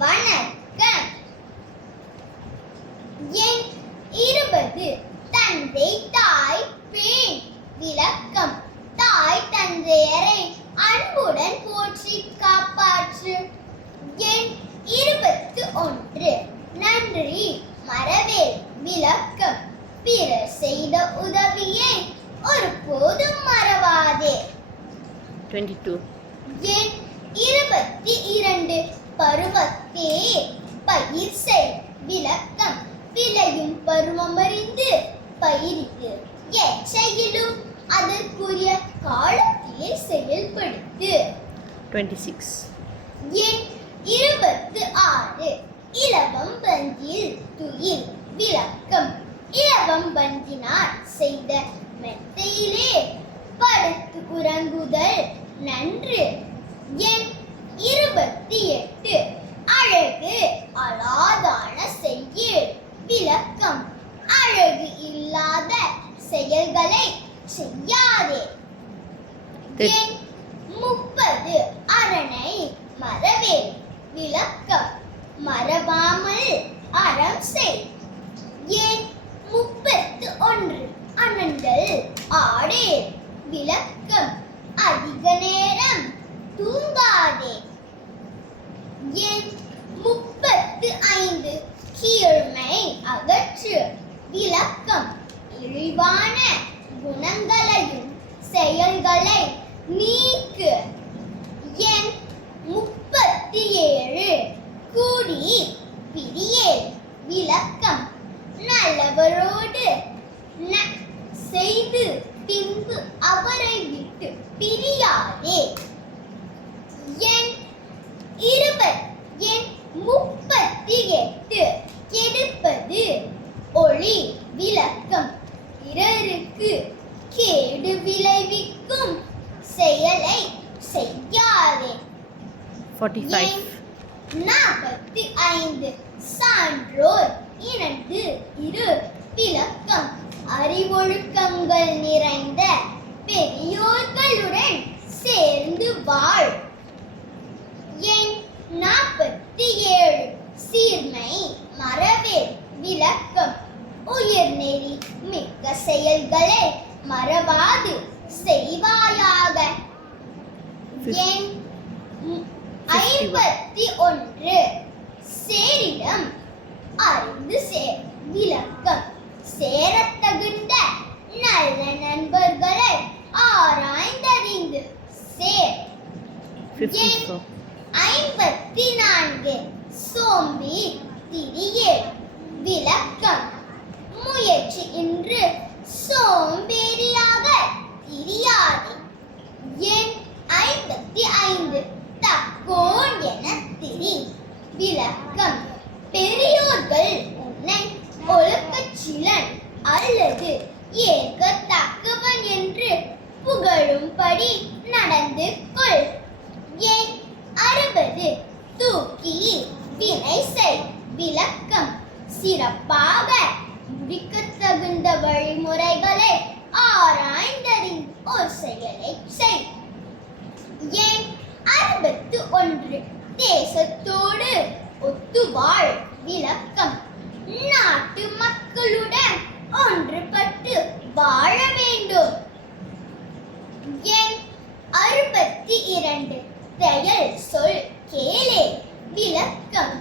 வணக்கம். எண் 20 தந்தை தாய் பேண். விளக்கம்: தாய் தந்தையரை அன்புடன் போற்றி காப்பாற்று. எண் 21 நன்றி மறவேல். விளக்கம்: பிறர் செய்த உதவியை ஒருபோதும் மறவாதே. 22 எண் 22 பருவத்தே பயிர் செய். விளக்கம்: விளையும் பருவமறிந்து பயிரிட்டு எச்சையிலும் அதற்குரிய காலத்திலே செயல்படுத்து. 26 எண் 26 இலவம் பந்தில் துயில். விளக்கம்: இலவம் பந்தினார் செய்த மெத்தையிலே படுத்து உறங்குதல் நன்று. எண் 28 அழகு அலாதான செய்யுள். விளக்கம்: அழகு இல்லாத செயல்களை செய்யாதே. எண் 30 அரணை மறவேல். விளக்கம்: மறவாமல் அறம் செய். எண் 31 அனந்தல் ஆடே. விளக்கம்: அதிக நேரம் தூங்காதே. எண் 35 கீழ்மை அகற்று. விளக்கம்: இழிவான குணங்களையும் செயல்களை நீக்கு. எண் 37 கூடி பிரியேல். விளக்கம்: நல்லவரோடு செய்து பின்பு அவரை விட்டு பிரியாதே. எண் 38 கெடுப்பது ஒளி. விளக்கம்: பிறருக்கு கேடு விளைவிக்கும் செயலை செய்யாதே. 45 45 சான்றோர் இணந்து இரு. விளக்கம்: அறிவொழுக்கங்கள் நிறைந்த பெரியோர்களுடன் சேர்ந்து வாழ். எண் 47 சீர்மை மறவேல். விளக்கம்: உயர்நெறி மிக்க செயல்களை மறவாது செய்வாயாக. எண் 51 சேரிடம் அறிந்து சேர். விளக்கம்: சேரத்தகுந்த நல்ல நண்பர்களை ஆராய்ந்தறிந்து சேர். எண் 54 சோம்பி திரியேல். விளக்கம்: முயற்சி இன்று சோம்பேறியாக திரியாதே. எண் 55 தக்கோன் என திரி. விளக்கம்: பெரியோர்கள் உன்னை ஒழுக்கச்சிலன் அல்லது ஏற்கத்தக்கவன் என்று புகழும்படி நடந்து கொள். எண் 60 தூக்கி வினை செய். விளக்கம்: சிறப்பாக முடிக்க தகுந்த வழிமுறைகளை ஆராய்ந்தறிந்து ஒரு செயலை செய். எண் 61 தேசத்தோடு ஒத்து வாழ். விளக்கம்: நாட்டு மக்களுடன் ஒன்றுபட்டு வாழ வேண்டும். எண் 62 செயல் சொல் கேளே. விளக்கம்: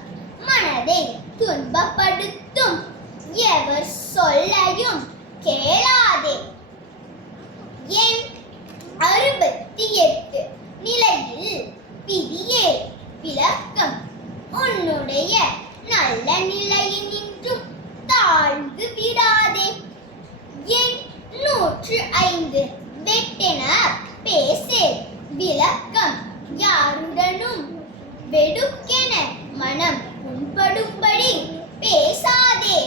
மனதை துன்பப்படுத்தும் எவர் சொல்லையும் கேளாதே. எண் 68 நிலையில் பிரியே. விளக்கம்: உன்னுடைய நல்ல நிலையினின்றும் தாழ்ந்து விடாதே. எண் 105 வெட்டென பேசே. விளக்கம்: யாருடனும் வெடுக்கென மனம் புண்படும்படி பேசாதே.